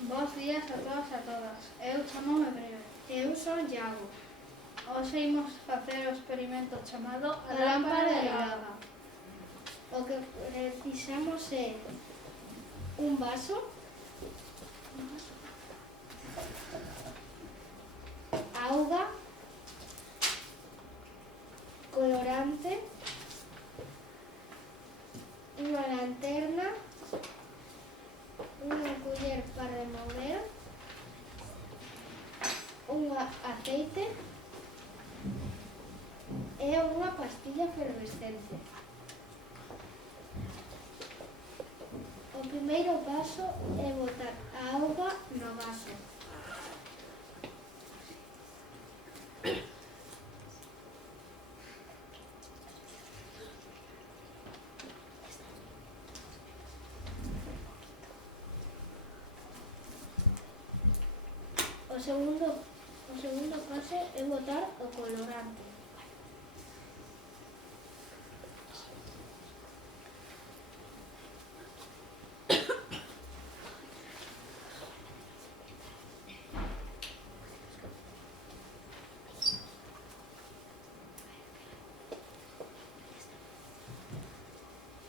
Bos días a todos e a todas. Eu chamome Breve. Eu son Iago. Hoxe imos facer o experimento chamado A lámpara de lava. O que precisamos é un vaso, auga, colorante, unha lanterna, unha culler para remover, unha aceite e unha pastilla efervescente. O primeiro paso é botar a auga no vaso. O segundo paso é botar o colorante.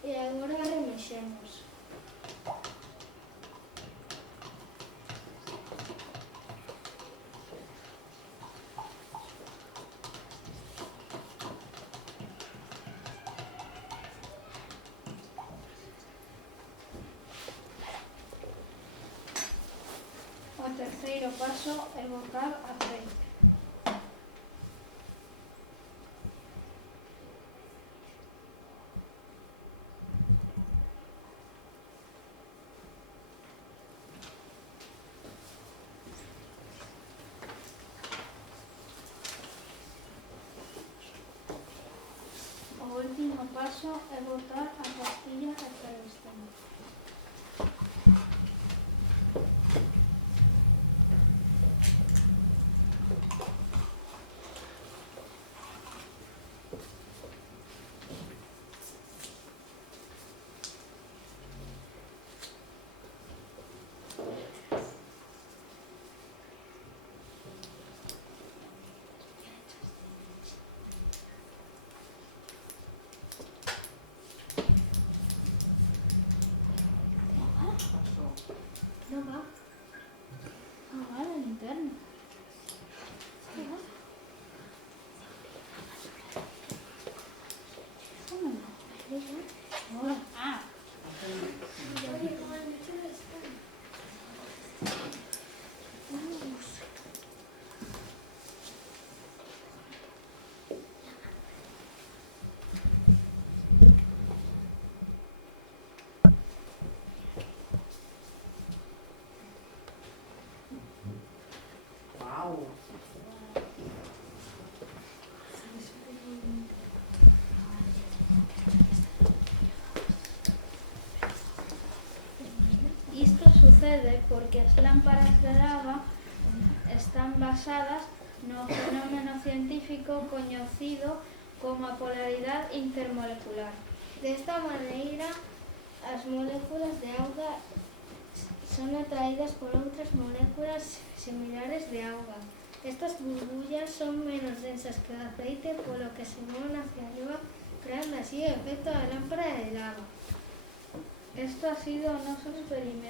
E agora remexemos. O terceiro paso é botar aceite. O último paso é botar a pastilla efervescente. Non va? Ah, vale, linterna. Ah, Wow. isto sucede porque as lámparas de lava están basadas no fenómeno científico coñecido como a polaridade intermolecular. Desta maneira, as moléculas de auga son atraídas por outras moléculas similares de auga. Estas burbullas son menos densas que o aceite, polo que se moven hacia arriba, creando así o efecto da lámpara de lava. Esto ha sido o noso experimento.